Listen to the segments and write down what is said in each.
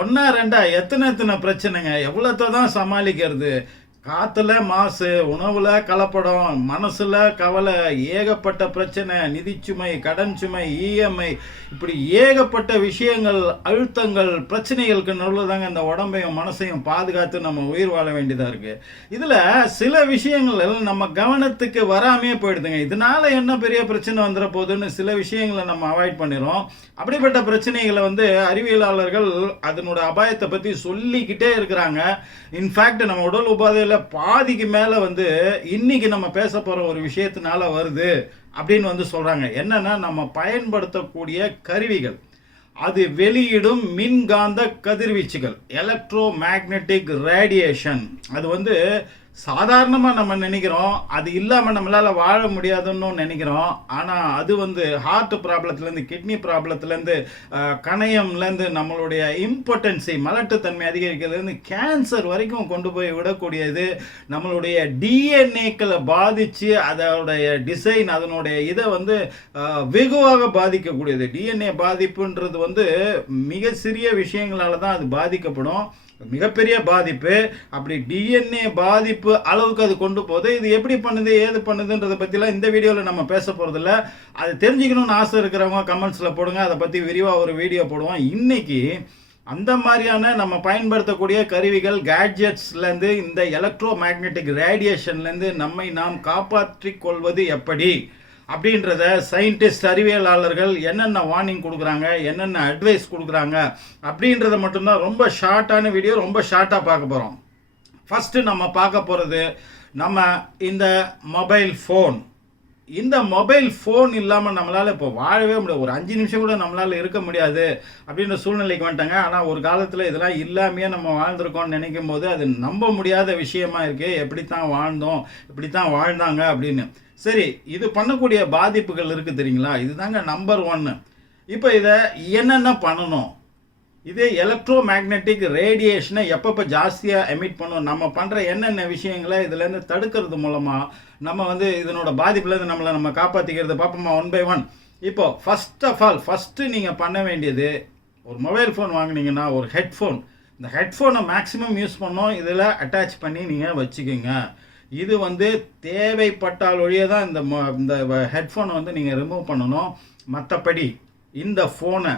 ஒன்னா ரெண்டா எத்தனை பிரச்சனைங்க, எவ்வளோத்தை தான் சமாளிக்கிறது. காத்துல மாசு, உணவுல கலப்படம், மனசுல கவலை, ஏகப்பட்ட பிரச்சனை, நிதிச்சுமை, கடன் சுமை, இஎம்ஐ, இப்படி ஏகப்பட்ட விஷயங்கள், அழுத்தங்கள், பிரச்சனைகளுக்கு நடுவில் தாங்க இந்த உடம்பையும் மனசையும் பாதுகாத்து நம்ம உயிர் வாழ வேண்டியதாக இருக்குது. இதில் சில விஷயங்கள் நம்ம கவனத்துக்கு வராமையே போயிடுதுங்க. இதனால என்ன பெரிய பிரச்சனை வந்துட போகுதுன்னு சில விஷயங்களை நம்ம அவாய்ட் பண்ணிடுறோம். அப்படிப்பட்ட பிரச்சனைகளை அறிவியலாளர்கள் அதனோட அபாயத்தை பற்றி சொல்லிக்கிட்டே இருக்கிறாங்க. இன்ஃபேக்ட் நம்ம உடல் உபாதையில் பாதிக்கு மேலே இன்னைக்கு நம்ம பேச போகிற ஒரு விஷயத்தினால வருது அப்படின்னு சொல்கிறாங்க. என்னன்னா, நம்ம பயன்படுத்தக்கூடிய கருவிகள் அது வெளியிடும் மின்காந்த கதிர்வீச்சுகள், எலக்ட்ரோ-மேக்னெட்டிக் ரேடியேஷன். அது சாதாரணமாக நம்ம நினைக்கிறோம், அது இல்லாமல் நம்மளால் வாழ முடியாதுன்னு நினைக்கிறோம். ஆனால் அது ஹார்ட் ப்ராப்ளத்துலேருந்து, கிட்னி ப்ராப்ளத்துலேருந்து, கணையம்லேருந்து, நம்மளுடைய இம்பார்ட்டன்சி, மலட்டுத்தன்மை அதிகரிக்கிறதுலேருந்து கேன்சர் வரைக்கும் கொண்டு போய் விடக்கூடியது. நம்மளுடைய டிஎன்ஏக்களை பாதித்து அதோடைய டிசைன், அதனுடைய இதை வெகுவாக பாதிக்கக்கூடியது. டிஎன்ஏ பாதிப்புன்றது மிக சிறிய விஷயங்களால தான் அது பாதிக்கப்படும். மிகப்பெரிய பாதிப்பு. அப்படி டிஎன்ஏ பாதிப்பு அளவுக்கு அது கொண்டு போகுது. இது எப்படி பண்ணுது, ஏது பண்ணுதுன்றதை பற்றிலாம் இந்த வீடியோவில் நம்ம பேச போகிறதில்ல. அது தெரிஞ்சுக்கணும்னு ஆசை இருக்கிறவங்க கமெண்ட்ஸில் போடுங்க, அதை பற்றி விரிவாக ஒரு வீடியோ போடுவோம். இன்னைக்கு அந்த மாதிரியான நம்ம பயன்படுத்தக்கூடிய கருவிகள், கேட்ஜெட்ஸ்லேருந்து, இந்த எலக்ட்ரோ-மேக்னெட்டிக் ரேடியேஷன்லேருந்து நம்மை நாம் காப்பாற்றிக் கொள்வது எப்படி அப்படின்றத சயின்டிஸ்ட், அறிவியலாளர்கள் என்னென்ன வார்னிங் கொடுக்குறாங்க, என்னென்ன அட்வைஸ் கொடுக்குறாங்க அப்படின்றத மட்டும்தான் ரொம்ப ஷார்ட்டான வீடியோ, ரொம்ப ஷார்ட்டாக பார்க்க போகிறோம். ஃபஸ்ட்டு நம்ம பார்க்க போகிறது நம்ம இந்த மொபைல் ஃபோன். இந்த மொபைல் ஃபோன் இல்லாமல் நம்மளால் இப்போ வாழவே முடியாது. ஒரு 5 நிமிஷம் கூட நம்மளால் இருக்க முடியாது அப்படின்ற சூழ்நிலைக்கு வந்துட்டாங்க. ஆனால் ஒரு காலத்தில் இதெல்லாம் இல்லாமையே நம்ம வாழ்ந்திருக்கோம்னு நினைக்கும் போது அது நம்ப முடியாத விஷயமா இருக்குது. எப்படித்தான் வாழ்ந்தோம், இப்படித்தான் வாழ்ந்தாங்க அப்படின்னு. சரி, இது பண்ணக்கூடிய பாதிப்புகள் இருக்குது தெரியுங்களா? இதுதாங்க நம்பர் 1. இப்போ இதை என்னென்ன பண்ணணும்? இது எலக்ட்ரோ-மேக்னெட்டிக் ரேடியேஷனை எப்பப்போ ஜாஸ்தியாக எமிட் பண்ணும், நம்ம பண்ணுற என்னென்ன விஷயங்களை இதுலேருந்து தடுக்கிறது மூலமாக நம்ம இதனோட பாதிப்புலேருந்து நம்ம காப்பாற்றிக்கிறது பார்ப்போமா, 1 by 1. இப்போ ஃபர்ஸ்ட் ஆஃப் ஆல், ஃபஸ்ட்டு நீங்கள் பண்ண வேண்டியது, ஒரு மொபைல் ஃபோன் வாங்கினீங்கன்னா ஒரு ஹெட்ஃபோன். இந்த ஹெட்ஃபோனை மேக்ஸிமம் யூஸ் பண்ணோம், இதில் அட்டாச் பண்ணி நீங்கள் வச்சுக்கோங்க. இது தேவைப்பட்டால் ஒழிய தான் இந்த ஹெட்ஃபோனை நீங்கள் ரிமூவ் பண்ணணும். மற்றபடி இந்த ஃபோனை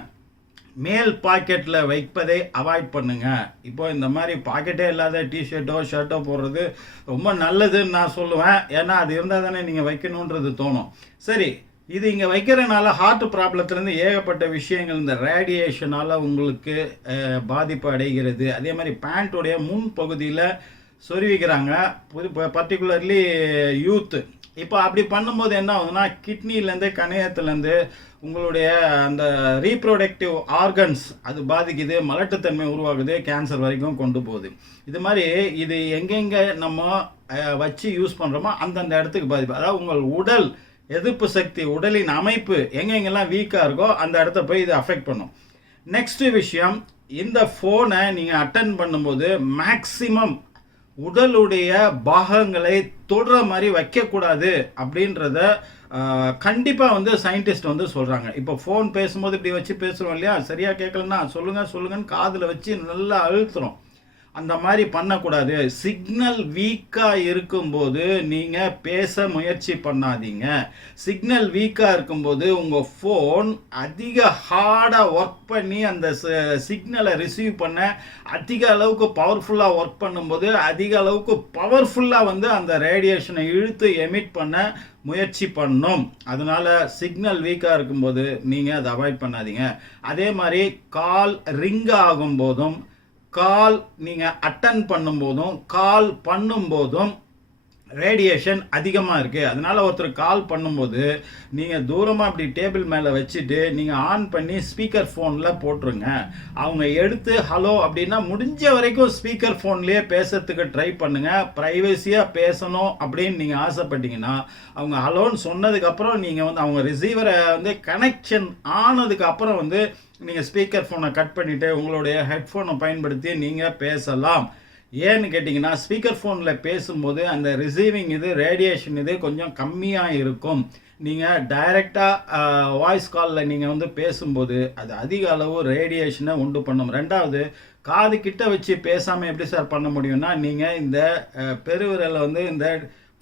மேல் பாக்கெட்டில் வைப்பதை அவாய்ட் பண்ணுங்க. இப்போ இந்த மாதிரி பாக்கெட்டே இல்லாத டிஷர்ட்டோ ஷர்ட்டோ போடுறது ரொம்ப நல்லதுன்னு நான் சொல்லுவேன். ஏன்னா அது இருந்தால் தானே நீங்கள் வைக்கணுன்றது தோணும். சரி, இது இங்கே வைக்கிறதுனால ஹார்ட் ப்ராப்ளத்துலேருந்து ஏகப்பட்ட விஷயங்கள் இந்த ரேடியேஷனால் உங்களுக்கு பாதிப்பு அடைகிறது. அதே மாதிரி பேண்ட்டுடைய முன் பகுதியில் சொருவிக்கிறாங்க, பர்டிகுலர்லி யூத்து. இப்போ அப்படி பண்ணும்போது என்ன ஆகுதுன்னா, கிட்னிலேருந்து, கணையத்துலேருந்து உங்களுடைய அந்த ரீப்ரொடக்டிவ் ஆர்கன்ஸ் அது பாதிக்குது, மலட்டுத்தன்மை உருவாகுது, கேன்சர் வரைக்கும் கொண்டு போகுது. இது மாதிரி இது எங்கெங்கே நம்ம வச்சு யூஸ் பண்ணுறோமோ அந்தந்த இடத்துக்கு பாதிப்பு. அதாவது உங்கள் உடல் எதிர்ப்பு சக்தி, உடலின் அமைப்பு எங்கெங்கெல்லாம் வீக்காக இருக்கோ அந்த இடத்த போய் இது அஃபெக்ட் பண்ணும். நெக்ஸ்ட் விஷயம், இந்த ஃபோனை நீங்கள் அட்டன் பண்ணும்போது மேக்சிமம் உடலுடைய பாகங்களை தொடுற மாதிரி வைக்கக்கூடாது அப்படின்றத கண்டிப்பாக சயின்டிஸ்ட் சொல்கிறாங்க. இப்போ ஃபோன் பேசும்போது இப்படி வச்சு பேசுகிறோம் இல்லையா, சரியாக கேட்கலன்னா சொல்லுங்கன்னு காதில் வச்சு நல்லா அழுத்துறோம். அந்த மாதிரி பண்ணக்கூடாது. சிக்னல் வீக்காக இருக்கும்போது நீங்கள் பேச முயற்சி பண்ணாதீங்க. சிக்னல் வீக்காக இருக்கும்போது உங்கள் ஃபோன் அதிக ஹார்டாக ஒர்க் பண்ணி அந்த சிக்னலை ரிசீவ் பண்ண அதிக அளவுக்கு பவர்ஃபுல்லாக ஒர்க் பண்ணும்போது அதிக அளவுக்கு பவர்ஃபுல்லாக அந்த ரேடியேஷனை இழுத்து எமிட் பண்ண முயற்சி பண்ணும். அதனால சிக்னல் வீக்காக இருக்கும்போது நீங்கள் அதை அவாய்ட் பண்ணாதீங்க. அதே மாதிரி கால் ரிங் ஆகும் போதும், கால் நீங்கள் அட்டன் பண்ணும்போதும், கால் பண்ணும்போதும் ரேடியேஷன் அதிகமாக இருக்குது. அதனால் ஒருத்தர் கால் பண்ணும்போது நீங்கள் தூரமாக அப்படி டேபிள் மேலே வச்சுட்டு நீங்கள் ஆன் பண்ணி ஸ்பீக்கர் ஃபோனில் போட்டுருங்க. அவங்க எடுத்து ஹலோ அப்படின்னா முடிஞ்ச வரைக்கும் ஸ்பீக்கர் ஃபோன்லேயே பேசுறதுக்கு ட்ரை பண்ணுங்கள். ப்ரைவசியாக பேசணும் அப்படின்னு நீங்கள் ஆசைப்பட்டீங்கன்னா அவங்க ஹலோன்னு சொன்னதுக்கப்புறம் நீங்கள் அவங்க ரிசீவரை கனெக்ஷன் ஆனதுக்கப்புறம் நீங்கள் ஸ்பீக்கர் ஃபோனை கட் பண்ணிவிட்டு உங்களுடைய ஹெட்ஃபோனை பயன்படுத்தி நீங்கள் பேசலாம். ஏன்னு கேட்டிங்கன்னா, ஸ்பீக்கர் ஃபோனில் பேசும்போது அந்த ரிசீவிங் இது, ரேடியேஷன் இது கொஞ்சம் கம்மியாக இருக்கும். நீங்கள் டைரெக்டாக வாய்ஸ் காலில் நீங்கள் வந்து பேசும்போது அது அதிக அளவு ரேடியேஷனை உண்டு பண்ணும். ரெண்டாவது, காது கிட்ட வச்சு பேசாமல் எப்படி சார் பண்ண முடியும்னா, நீங்கள் இந்த பெருவிரலை வந்து இந்த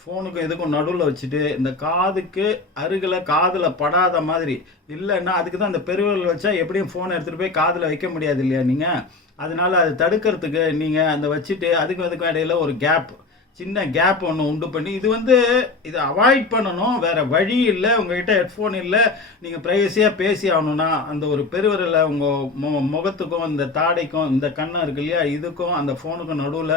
ஃபோனுக்கும் இதுக்கும் நடுவில் வச்சுட்டு இந்த காதுக்கு அருகில் காதில் படாத மாதிரி, இல்லைன்னா அதுக்கு தான் இந்த பெருவிரல் வச்சா எப்படியும் ஃபோனை எடுத்துகிட்டு போய் காதில் வைக்க முடியாது இல்லையா நீங்கள். அதனால் அது தடுக்கிறதுக்கு நீங்கள் அந்த வச்சுட்டு அதுக்கும் இடையில ஒரு சின்ன கேப் ஒன்று உண்டு பண்ணி இதை அவாய்ட் பண்ணணும். வேறு வழி இல்லை. உங்கள்கிட்ட ஹெட்ஃபோன் இல்லை, நீங்கள் ப்ரைவசியாக பேசி ஆகணும்னா அந்த ஒரு பெருவிரலை உங்கள் முகத்துக்கும் இந்த தாடைக்கும் இந்த கண்ணம் இருக்கு இல்லையா, இதுக்கும் அந்த ஃபோனுக்கும் நடுவில்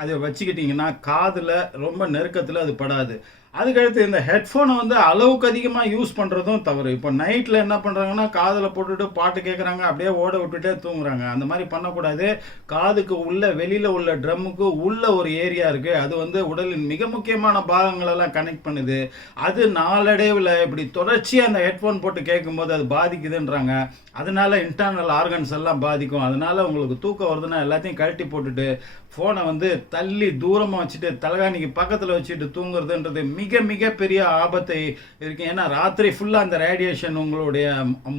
அதை வச்சுக்கிட்டிங்கன்னா காதில் ரொம்ப நெருக்கத்தில் அது படாது. அதுக்கடுத்து இந்த ஹெட்ஃபோனை வந்து அளவுக்கு அதிகமாக யூஸ் பண்ணுறதும் தவறு. இப்போ நைட்டில் என்ன பண்ணுறாங்கன்னா காதில் போட்டுட்டு பாட்டு கேட்குறாங்க, அப்படியே ஓட விட்டுட்டே தூங்குறாங்க. அந்த மாதிரி பண்ணக்கூடாது. காதுக்கு வெளியில் உள்ள ட்ரம்முக்கு உள்ள ஒரு ஏரியா இருக்குது, அது வந்து உடலின் மிக முக்கியமான பாகங்களெல்லாம் கனெக்ட் பண்ணுது. அது நாளடைவில் இப்படி தொடர்ச்சியாக அந்த ஹெட்ஃபோன் போட்டு கேட்கும்போது அது பாதிக்குதுன்றாங்க. அதனால இன்டர்னல் ஆர்கன்ஸ் எல்லாம் பாதிக்கும். அதனால உங்களுக்கு தூக்கம் வருதுன்னா எல்லாத்தையும் கழட்டி போட்டுட்டு ஃபோனை வந்து தள்ளி தூரமாக வச்சுட்டு தலகாணிக்கு பக்கத்தில் வச்சுட்டு தூங்குறதுன்றது மிக மிக பெரிய ஆபத்தை இருக்குது. ஏன்னா ராத்திரி ஃபுல்லாக அந்த ரேடியேஷன் உங்களுடைய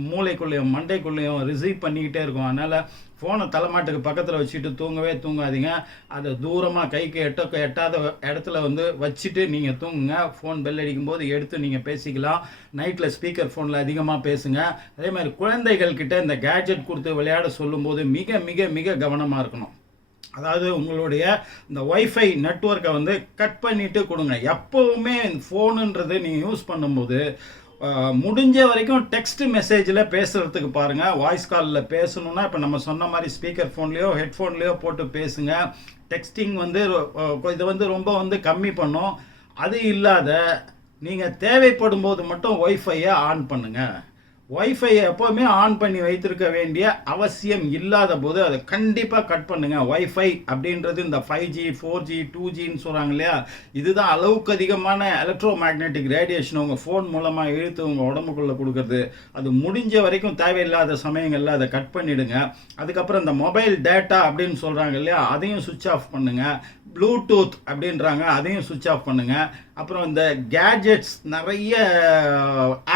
மூளைக்குள்ளேயும் மண்டைக்குள்ளேயும் ரிசீவ் பண்ணிக்கிட்டே இருக்கும். அதனால் ஃபோனை தலைமாட்டுக்கு பக்கத்தில் வச்சுட்டு தூங்கவே தூங்காதீங்க. அதை தூரமாக கைக்கு எட்டாத இடத்துல வந்து வச்சுட்டு நீங்கள் தூங்குங்க. ஃபோன் பெல் அடிக்கும்போது எடுத்து நீங்கள் பேசிக்கலாம். நைட்டில் ஸ்பீக்கர் ஃபோனில் அதிகமாக பேசுங்க. அதே மாதிரி குழந்தைகள் கிட்ட இந்த கேட்ஜெட் கொடுத்து விளையாட சொல்லும்போது மிக மிக மிக கவனமாக இருக்கணும். அதாவது உங்களுடைய இந்த ஒய்ஃபை நெட்வொர்க்கை வந்து கட் பண்ணிவிட்டு கொடுங்க. எப்போவுமே ஃபோனுன்றது நீங்கள் யூஸ் பண்ணும்போது முடிஞ்ச வரைக்கும் டெக்ஸ்ட் மெசேஜில் பேசுகிறதுக்கு பாருங்கள். வாய்ஸ் காலில் பேசணுன்னா இப்போ நம்ம சொன்ன மாதிரி ஸ்பீக்கர் ஃபோன்லேயோ ஹெட்ஃபோன்லேயோ போட்டு பேசுங்க. டெக்ஸ்டிங் வந்து இது வந்து ரொம்ப வந்து கம்மி பண்ணும். அது இல்லாத நீங்கள் தேவைப்படும் போது மட்டும் ஒய்ஃபையை ஆன் பண்ணுங்கள். ஒய்ஃபையை எப்போவுமே ஆன் பண்ணி வைத்திருக்க வேண்டிய அவசியம் இல்லாத போது அதை கண்டிப்பாக கட் பண்ணுங்கள். ஒய்ஃபை அப்படின்றது இந்த 5G 4G 2Gன்னு சொல்கிறாங்க இல்லையா, இதுதான் அளவுக்கு அதிகமான எலக்ட்ரோ-மேக்னெட்டிக் ரேடியேஷன் உங்கள் ஃபோன் மூலமாக இழுத்து உங்கள் உடம்புக்குள்ளே கொடுக்குறது. அது முடிஞ்ச வரைக்கும் தேவையில்லாத சமயங்களில் அதை கட் பண்ணிவிடுங்க. அதுக்கப்புறம் இந்த மொபைல் டேட்டா அப்படின்னு சொல்கிறாங்க இல்லையா, அதையும் சுவிட்ச் ஆஃப் பண்ணுங்கள். ப்ளூடூத் அப்படின்றாங்க, அதையும் சுவிட்ச் ஆஃப் பண்ணுங்கள். அப்புறம் இந்த கேட்ஜெட்ஸ் நிறைய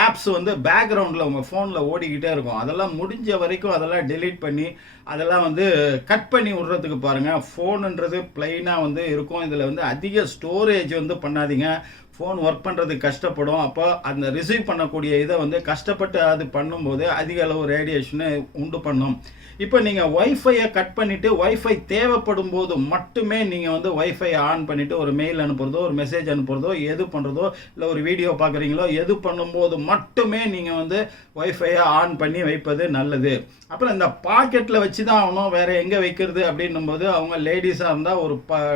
ஆப்ஸ் வந்து பேக்ரவுண்டில் உங்கள் ஃபோனில் ஓடிக்கிட்டே இருக்கும். அதெல்லாம் முடிஞ்ச வரைக்கும் அதெல்லாம் டெலீட் பண்ணி அதெல்லாம் வந்து கட் பண்ணி விட்றதுக்கு பாருங்கள். ஃபோனுன்றது பிளைனாக வந்து இருக்கும். இதில் வந்து அதிக ஸ்டோரேஜ் வந்து பண்ணாதீங்க. ஃபோன் ஒர்க் பண்ணுறதுக்கு கஷ்டப்படும். அப்போ அந்த ரிசீவ் பண்ணக்கூடிய இதை வந்து கஷ்டப்பட்டு அது பண்ணும்போது அதிக அளவு ரேடியேஷனை உண்டு பண்ணும். இப்போ நீங்கள் ஒய்ஃபையை கட் பண்ணிவிட்டு ஒய்ஃபை தேவைப்படும் போது மட்டுமே நீங்கள் வந்து ஒய்ஃபையை ஆன் பண்ணிவிட்டு ஒரு மெயில் அனுப்புகிறதோ ஒரு மெசேஜ் அனுப்புகிறதோ எது பண்ணுறதோ இல்லை ஒரு வீடியோ பார்க்குறீங்களோ எது பண்ணும்போது மட்டுமே நீங்கள் வந்து ஒய்ஃபையை ஆன் பண்ணி வைப்பது நல்லது. அப்புறம் இந்த பாக்கெட்டில் வச்சு தான் ஆகணும், வேறு எங்கே வைக்கிறது அப்படின்னும் போது அவங்க லேடிஸாக இருந்தால்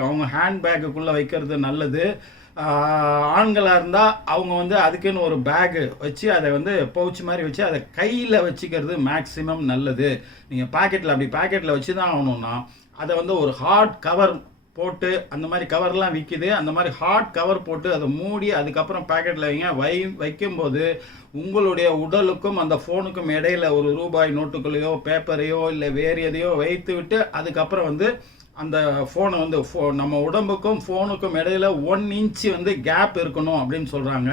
அவங்க ஹேண்ட் பேக்குக்குள்ளே வைக்கிறது நல்லது. ஆண்களாக இருந்தால் அவங்க வந்து அதுக்குன்னு ஒரு பேகு வச்சு அதை வந்து பவுச் மாதிரி வச்சு அதை கையில் வச்சுக்கிறது மேக்ஸிமம் நல்லது. நீங்கள் பாக்கெட்டில் வச்சு தான் ஆகணும்னா அதை வந்து ஒரு ஹார்ட் கவர் போட்டு, அந்த மாதிரி கவர்லாம் விற்கிது, அந்த மாதிரி ஹார்ட் கவர் போட்டு அதை மூடி அதுக்கப்புறம் பாக்கெட்டில் வைக்கும்போது உங்களுடைய உடலுக்கும் அந்த ஃபோனுக்கும் இடையில ஒரு ரூபாய் நோட்டுகளையோ பேப்பரையோ இல்லை வேறு எதையோ வைத்து விட்டு அதுக்கப்புறம் வந்து அந்த ஃபோனை வந்து நம்ம உடம்புக்கும் ஃபோனுக்கும் இடையில 1 இன்ச்சு வந்து கேப் இருக்கணும் அப்படின்னு சொல்கிறாங்க.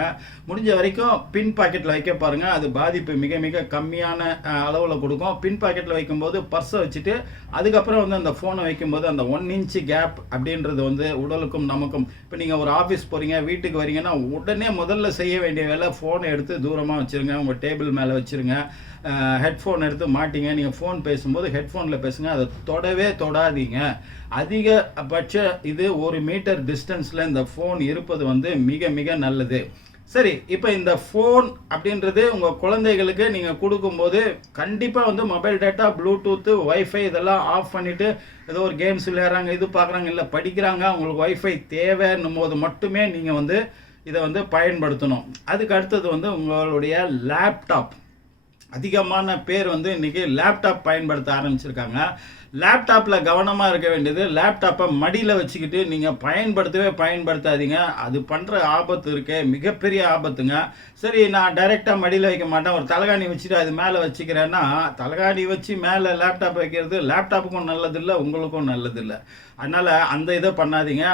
முடிஞ்ச வரைக்கும் பின் பாக்கெட்டில் வைக்க பாருங்கள். அது பாதிப்பு மிக மிக கம்மியான அளவில் கொடுக்கும். பின் பாக்கெட்டில் வைக்கும்போது பர்ஸை வச்சுட்டு அதுக்கப்புறம் வந்து அந்த ஃபோனை வைக்கும்போது அந்த 1 இன்ச்சு கேப் அப்படின்றது வந்து உடலுக்கும் நமக்கும். இப்போ நீங்கள் ஒரு ஆஃபீஸ் போகிறீங்க, வீட்டுக்கு வரீங்கன்னா உடனே முதல்ல செய்ய வேண்டிய வேலை ஃபோனை எடுத்து தூரமாக வச்சுருங்க, உங்கள் டேபிள் மேலே வச்சுருங்க. ஹெட்ஃபோன் எடுத்து மாட்டிங்க. நீங்கள் ஃபோன் பேசும்போது ஹெட்ஃபோனில் பேசுங்க, அதை தொடாதீங்க. அதிகபட்ச இது 1 மீட்டர் டிஸ்டன்ஸில் இந்த ஃபோன் இருப்பது வந்து மிக மிக நல்லது. சரி, இப்போ இந்த ஃபோன் அப்படின்றது உங்கள் குழந்தைகளுக்கு நீங்கள் கொடுக்கும்போது கண்டிப்பாக வந்து மொபைல் டேட்டா ப்ளூடூத்து ஒய்ஃபை இதெல்லாம் ஆஃப் பண்ணிவிட்டு ஏதோ ஒரு கேம்ஸ் விளையாடுறாங்க இது பார்க்குறாங்க இல்லை படிக்கிறாங்க அவங்களுக்கு ஒய்ஃபை தேவைன்னும் போது மட்டுமே நீங்கள் வந்து இதை வந்து பயன்படுத்தணும். அதுக்கு அடுத்தது வந்து உங்களுடைய லேப்டாப். அதிகமான பேர் வந்து இன்றைக்கி லேப்டாப் பயன்படுத்த ஆரம்பிச்சிருக்காங்க. லேப்டாப்பில் கவனமாக இருக்க வேண்டியது, லேப்டாப்பை மடியில் வச்சுக்கிட்டு நீங்கள் பயன்படுத்தாதீங்க. அது பண்ணுற ஆபத்து இருக்கே மிகப்பெரிய ஆபத்துங்க. சரி, நான் டைரெக்டாக மடியில் வைக்க மாட்டேன், ஒரு தலகாணி வச்சுட்டு அது மேலே வச்சுக்கிறேன்னா, தலகாணி வச்சு மேலே லேப்டாப் வைக்கிறது லேப்டாப்புக்கும் நல்லதில்லை, உங்களுக்கும் நல்லதில்லை. அதனால் அந்த இதை பண்ணாதீங்க.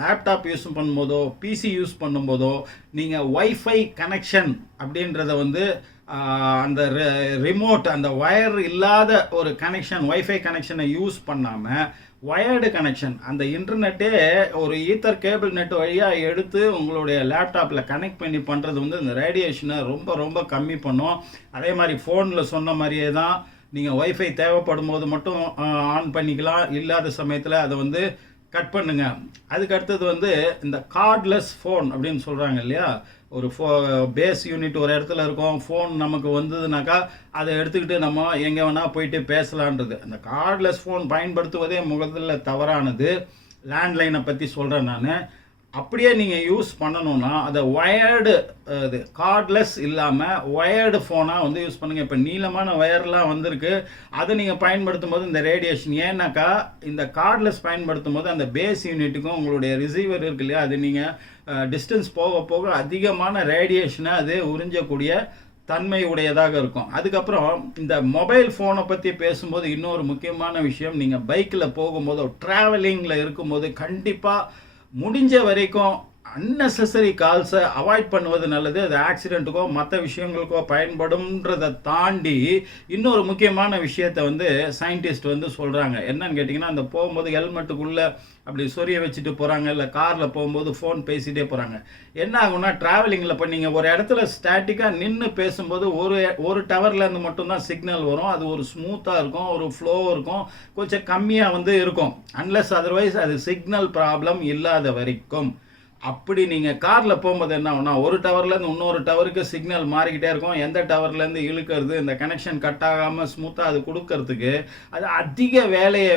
லேப்டாப் யூஸ் பண்ணும்போதோ பிசி யூஸ் பண்ணும்போதோ நீங்கள் ஒய்ஃபை கனெக்ஷன் அப்படின்றத வந்து அந்த ரிமோட், அந்த ஒயர் இல்லாத ஒரு கனெக்ஷன், ஒய்ஃபை கனெக்ஷனை யூஸ் பண்ணாமல் ஒயர்டு கனெக்ஷன், அந்த இன்டர்நெட்டே ஒரு ஈத்தர் கேபிள் நெட் வழியாக எடுத்து உங்களுடைய லேப்டாப்பில் கனெக்ட் பண்ணி பண்ணுறது வந்து இந்த ரேடியேஷனை ரொம்ப ரொம்ப கம்மி பண்ணும். அதே மாதிரி ஃபோனில் சொன்ன மாதிரியே தான், நீங்கள் ஒய்ஃபை தேவைப்படும் போது மட்டும் ஆன் பண்ணிக்கலாம், இல்லாத சமயத்தில் அதை வந்து கட் பண்ணுங்க. அதுக்கு அடுத்தது வந்து இந்த கார்ட்லெஸ் ஃபோன் அப்படின்னு சொல்கிறாங்க இல்லையா, ஒரு பேஸ் யூனிட் ஒரு இடத்துல இருக்கும், ஃபோன் நமக்கு வந்ததுனாக்கா அதை எடுத்துக்கிட்டு நம்ம எங்கே வேணால் போயிட்டு பேசலான்றது. அந்த கார்ட்லெஸ் ஃபோன் பயன்படுத்துவதே முதல்ல தவறானது. லேண்ட்லைனை பற்றி சொல்கிறேன் நான். அப்படியே நீங்கள் யூஸ் பண்ணணும்னா அதை ஒயர்டு, இது கார்ட்லெஸ் இல்லாமல் ஒயர்டு ஃபோனாக வந்து யூஸ் பண்ணுங்கள். இப்போ நீளமான ஒயர்லாம் வந்திருக்கு, அதை நீங்கள் பயன்படுத்தும் போது இந்த ரேடியேஷன், ஏன்னாக்கா இந்த கார்ட்லெஸ் பயன்படுத்தும் போது அந்த பேஸ் யூனிட்டுக்கும் உங்களுடைய ரிசீவர் இருக்கு இல்லையா, அது நீங்கள் டிஸ்டன்ஸ் போக போக அதிகமான ரேடியேஷனை அது உறிஞ்சக்கூடிய தன்மை உடையதாக இருக்கும். அதுக்கப்புறம் இந்த மொபைல் ஃபோனை பற்றி பேசும்போது இன்னொரு முக்கியமான விஷயம், நீங்கள் பைக்கில் போகும்போது ட்ராவலிங்கில் இருக்கும்போது கண்டிப்பாக முடிஞ்ச வரைக்கும் அன்னெசரி கால்ஸை அவாய்ட் பண்ணுவது நல்லது. அது ஆக்சிடெண்ட்டுக்கோ மற்ற விஷயங்களுக்கோ பயன்படும்ன்றதை தாண்டி இன்னொரு முக்கியமான விஷயத்தை வந்து சயின்டிஸ்ட் வந்து சொல்கிறாங்க. என்னன்னு கேட்டிங்கன்னா, அந்த போகும்போது ஹெல்மெட்டுக்குள்ளே அப்படி சொரிய வச்சுட்டு போகிறாங்க, இல்லை காரில் போகும்போது ஃபோன் பேசிகிட்டே போகிறாங்க. என்ன ஆகும்னா, ட்ராவலிங்கில் இப்போ நீங்கள் ஒரு இடத்துல ஸ்டாட்டிக்காக நின்று பேசும்போது ஒரு டவர்லேருந்து மட்டும்தான் சிக்னல் வரும். அது ஒரு ஸ்மூத்தாக இருக்கும், ஒரு ஃப்ளோ இருக்கும், கொஞ்சம் கம்மியாக வந்து இருக்கும். அன்லெஸ் அதர்வைஸ் அது சிக்னல் ப்ராப்ளம் இல்லாத வரைக்கும். அப்படி நீங்கள் காரில் போகும்போது என்ன ஆகும்னா, ஒரு டவர்லேருந்து இன்னொரு டவருக்கு சிக்னல் மாறிக்கிட்டே இருக்கும். எந்த டவர்லேருந்து இழுக்கிறது, இந்த கனெக்ஷன் கட் ஆகாமல் ஸ்மூத்தாக அது கொடுக்கறதுக்கு அது அதிக வேலையை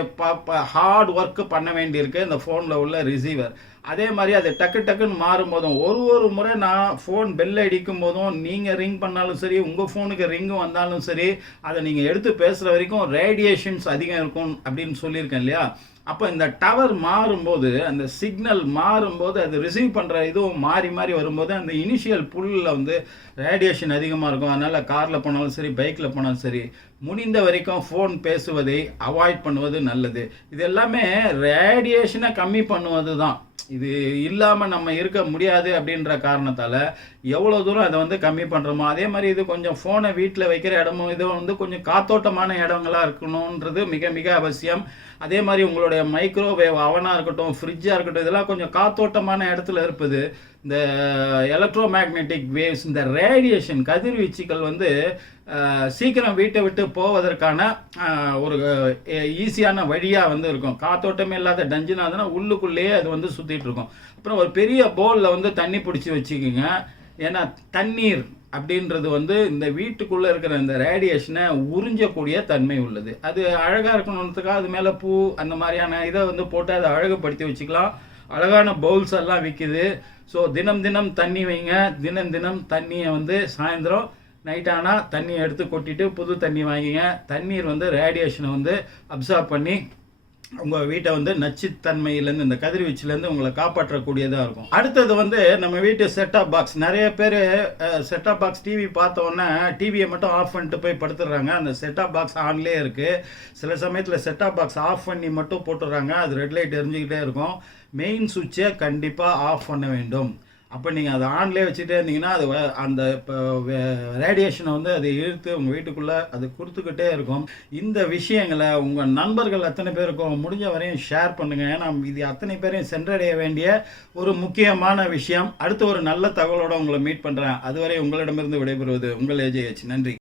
ஹார்ட் ஒர்க்கு பண்ண வேண்டியிருக்கு இந்த ஃபோனில் உள்ள ரிசீவர். அதே மாதிரி அது டக்குன்னு மாறும்போதும், ஒரு முறை நான் ஃபோன் பெல் அடிக்கும் போதும் நீங்கள் ரிங் பண்ணாலும் சரி, உங்கள் ஃபோனுக்கு ரிங்கு வந்தாலும் சரி, அதை நீங்கள் எடுத்து பேசுகிற வரைக்கும் ரேடியேஷன்ஸ் அதிகம் இருக்கும் அப்படின்னு சொல்லியிருக்கேன் இல்லையா. அப்போ இந்த டவர் மாறும்போது, அந்த சிக்னல் மாறும்போது, அது ரிசீவ் பண்ணுற இதுவும் மாறி வரும்போது அந்த இனிஷியல் புல்லில் வந்து ரேடியேஷன் அதிகமாக இருக்கும். அதனால் காரில் போனாலும் சரி, பைக்கில் போனாலும் சரி, முடிந்த வரைக்கும் ஃபோன் பேசுவதை அவாய்ட் பண்ணுவது நல்லது. இது எல்லாமே ரேடியேஷனை கம்மி பண்ணுவது தான். இது இல்லாமல் நம்ம இருக்க முடியாது அப்படின்ற காரணத்தால் எவ்வளோ தூரம் அதை வந்து கம்மி பண்ணுறோமோ, அதே மாதிரி இது கொஞ்சம் ஃபோனை வீட்டில் வைக்கிற இடமும் இது வந்து கொஞ்சம் காத்தோட்டமான இடங்களாக இருக்கணுன்றது மிக மிக அவசியம். அதே மாதிரி உங்களுடைய மைக்ரோவேவ் அவனாக இருக்கட்டும், ஃப்ரிட்ஜாக இருக்கட்டும், இதெல்லாம் கொஞ்சம் காத்தோட்டமான இடத்துல இருப்பது. இந்த எலக்ட்ரோ-மேக்னெட்டிக் வேவ்ஸ், இந்த ரேடியேஷன் கதிர்வீச்சுகள் வந்து சீக்கிரம் வீட்டை விட்டு போவதற்கான ஒரு ஈஸியான வழியாக வந்து இருக்கும். காத்தோட்டமே இல்லாத டஞ்சினா இருந்ததுன்னா உள்ளுக்குள்ளேயே அது வந்து சுற்றிட்டு இருக்கும். அப்புறம் ஒரு பெரிய பவுலில் வந்து தண்ணி பிடிச்சி வச்சுக்கோங்க. ஏன்னா தண்ணீர் அப்படின்றது வந்து இந்த வீட்டுக்குள்ளே இருக்கிற இந்த ரேடியேஷனை உறிஞ்சக்கூடிய தன்மை உள்ளது. அது அழகாக இருக்கணுன்றதுக்காக அது மேலே பூ அந்த மாதிரியான இதை வந்து போட்டு அதை அழகுபடுத்தி வச்சுக்கலாம். அழகான பவுல்ஸ் எல்லாம் விற்கிது. ஸோ தினம் தண்ணி வைங்க. தினம் தண்ணியை வந்து சாயந்தரம் நைட் ஆனால் தண்ணியை எடுத்து கொட்டிட்டு புது தண்ணி வாங்கிங்க. தண்ணீர் வந்து ரேடியேஷனை வந்து அப்சார்ப் பண்ணி உங்கள் வீட்டை வந்து நச்சுத்தன்மையிலேருந்து, இந்த கதிர்வீச்சிலேருந்து உங்களை காப்பாற்றக்கூடியதாக இருக்கும். அடுத்தது வந்து நம்ம வீட்டு செட்டாப் பாக்ஸ். நிறைய பேர் செட்டாப் பாக்ஸ் டிவி பார்த்தோன்னே டிவியை மட்டும் ஆஃப் பண்ணிட்டு போய் படுத்துடுறாங்க. அந்த செட்டாப் பாக்ஸ் ஆன்லேயே இருக்குது. சில சமயத்தில் செட்டாப் பாக்ஸ் ஆஃப் பண்ணி மட்டும் போட்டுடுறாங்க. அது ரெட் லைட் எரிஞ்சிக்கிட்டே இருக்கும். மெயின் சுவிட்சை கண்டிப்பாக ஆஃப் பண்ண வேண்டும். அப்போ நீங்கள் அதை ஆன்லேயே வச்சுட்டே இருந்தீங்கன்னா அது அந்த இப்போ ரேடியேஷனை வந்து அதை இழுத்து உங்கள் வீட்டுக்குள்ளே அது கொடுத்துக்கிட்டே இருக்கும். இந்த விஷயங்களை உங்கள் நண்பர்கள் அத்தனை பேருக்கும் முடிஞ்ச வரையும் ஷேர் பண்ணுங்கள். ஏன்னா இது அத்தனை பேரையும் சென்றடைய வேண்டிய ஒரு முக்கியமான விஷயம். அடுத்து ஒரு நல்ல தகவலோடு உங்களை மீட் பண்ணுறேன். அதுவரை உங்களிடமிருந்து விடைபெறுவது உங்கள் AJH. நன்றி.